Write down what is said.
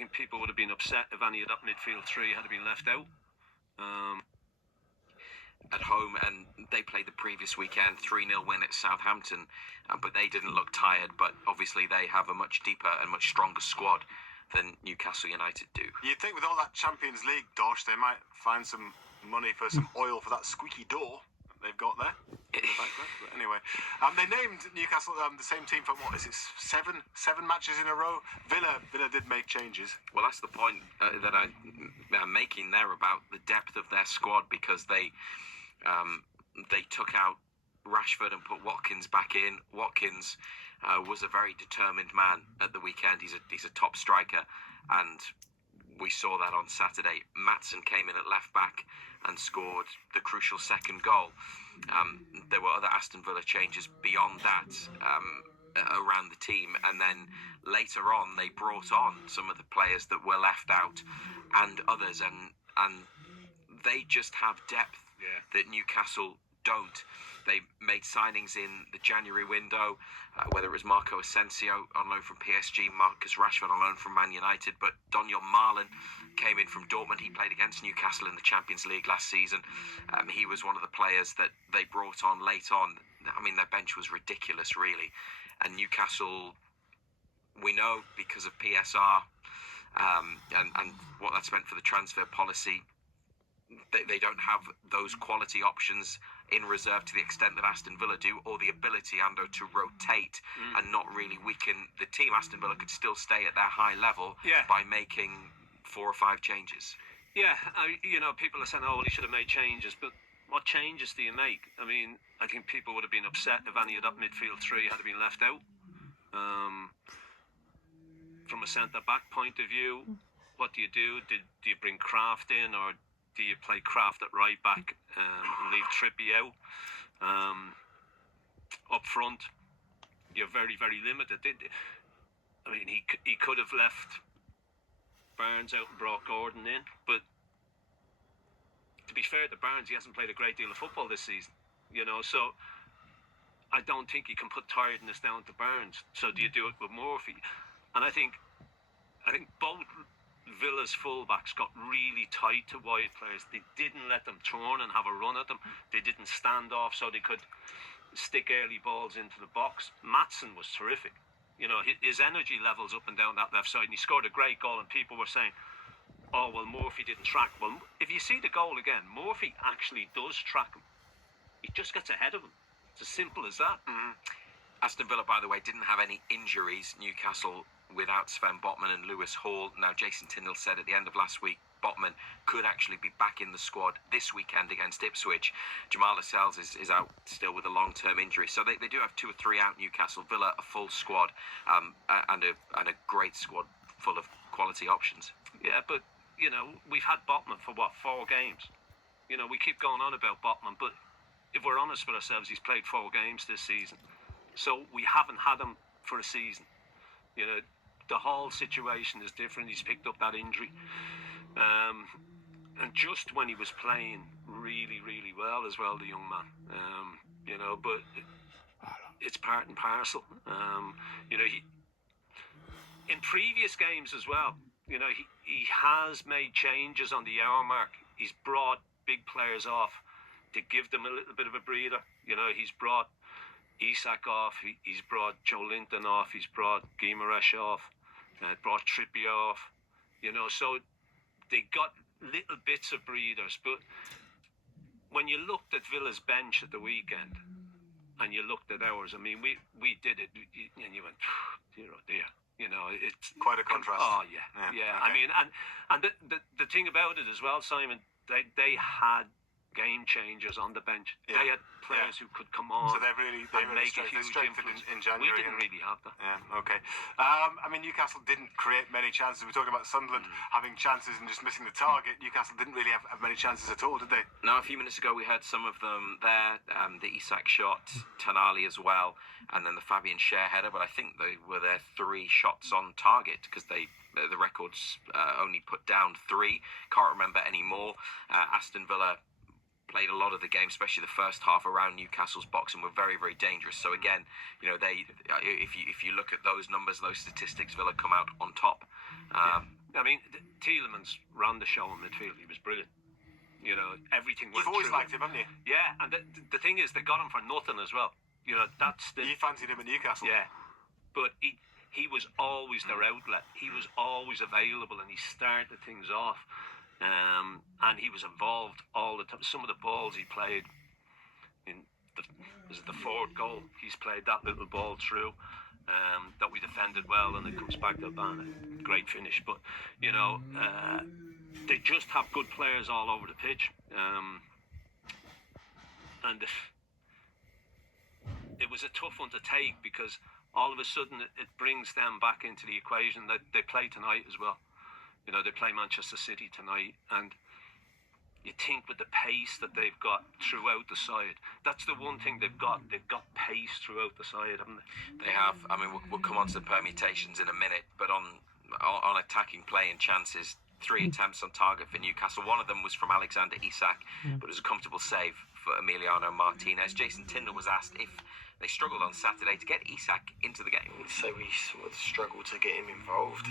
think people would have been upset if any of that midfield three had been left out. At home, and they played the previous weekend 3-0 win at Southampton, but they didn't look tired. But obviously they have a much deeper and much stronger squad than Newcastle United do. You'd think with all that Champions League dosh, they might find some money for some oil for that squeaky door they've got there. In the background. But anyway, they named Newcastle the same team for what is it, seven matches in a row. Villa did make changes. Well, that's the point that I'm making there about the depth of their squad, because they took out Rashford and put Watkins back in. Watkins was a very determined man at the weekend. He's a top striker, and we saw that on Saturday. Maatsen came in at left back and scored the crucial second goal. There were other Aston Villa changes beyond that around the team, and then later on they brought on some of the players that were left out and others, and they just have depth that Newcastle don't. They made signings in the January window, whether it was Marco Asensio on loan from PSG, Marcus Rashford on loan from Man United, but Donyell Malen came in from Dortmund. He played against Newcastle in the Champions League last season. He was one of the players that they brought on late on. I mean, their bench was ridiculous, really. And Newcastle, we know because of PSR and what that's meant for the transfer policy, they don't have those quality options in reserve to the extent that Aston Villa do, or the ability, Ando, to rotate and not really weaken the team. Aston Villa could still stay at their high level by making 4 or 5 changes. Yeah, people are saying, oh, well, he should have made changes, but what changes do you make? I mean, I think people would have been upset if any of that midfield three had been left out. From a centre-back point of view, what do you do? Do you bring Kraft in, or do you play Kraft at right back and leave Trippier out? Up front, you're very, very limited. I mean, he could have left Barnes out and brought Gordon in, but to be fair to Barnes, he hasn't played a great deal of football this season, so I don't think you can put tiredness down to Barnes. So do you do it with Murphy? And I think both Villa's fullbacks got really tight to wide players. They didn't let them turn and have a run at them. They didn't stand off so they could stick early balls into the box. Maatsen was terrific. His energy levels up and down that left side, and he scored a great goal, and people were saying, oh, well, Murphy didn't track. Well, if you see the goal again, Murphy actually does track him. He just gets ahead of him. It's as simple as that. Aston Villa, by the way, didn't have any injuries. Newcastle without Sven Botman and Lewis Hall. Now, Jason Tindall said at the end of last week, Botman could actually be back in the squad this weekend against Ipswich. Jamal Lascelles is out still with a long-term injury. So they do have 2 or 3 out, Newcastle. Villa, a full squad, and a great squad full of quality options. Yeah, but, we've had Botman for, 4 games? We keep going on about Botman, but if we're honest with ourselves, he's played 4 games this season. So we haven't had him for a season. The whole situation is different. He's picked up that injury. And just when he was playing really, really well as well, the young man. But it's part and parcel. He, in previous games as well, he has made changes on the hour mark. He's brought big players off to give them a little bit of a breather. He's brought Isak off, he's brought Joe Linton off, he's brought Guimaraes off, brought Trippier off, so they got little bits of breathers. But when you looked at Villa's bench at the weekend and you looked at ours, I mean, we did it, and you went, dear, oh dear. It's quite a contrast. Oh yeah. Okay. I mean, and the thing about it as well, Simon, they had game changers on the bench. They had players who could come on. So they really make a huge influence in January. We didn't really have that. Yeah, okay. I mean, Newcastle didn't create many chances. We talked about Sunderland having chances and just missing the target. Newcastle didn't really have many chances at all, did they? No, a few minutes ago we heard some of them there. The Isak shot, Tonali as well, and then the Fabian Schär header. But I think they were their 3 shots on target, because the records only put down 3. Can't remember any more. Aston Villa played a lot of the game, especially the first half, around Newcastle's box, and were very, very dangerous. So again, if you look at those numbers, those statistics, Villa come out on top. I mean, Tielemans ran the show in midfield. He was brilliant. You know, everything went You've always through liked him, haven't you? Yeah, and the thing is, they got him for nothing as well. You know, that's the... You fancied him at Newcastle. Yeah, but he was always their outlet. He was always available, and he started things off. And he was involved all the time. Some of the balls he played in the fourth goal, he's played that little ball through that we defended well, and it comes back to a great finish. But you know, they just have good players all over the pitch, and it was a tough one to take because all of a sudden it brings them back into the equation. That they play tonight as well. You know, they play Manchester City tonight, and you think with the pace that they've got throughout the side, that's the one thing they've got. They've got pace throughout the side, haven't they? They have. I mean, we'll come on to the permutations in a minute, but on attacking play and chances, 3 attempts on target for Newcastle. One of them was from Alexander Isak, but it was a comfortable save for Emiliano Martinez. Jason Tyndall was asked if they struggled on Saturday to get Isak into the game. So we sort of struggled to get him involved.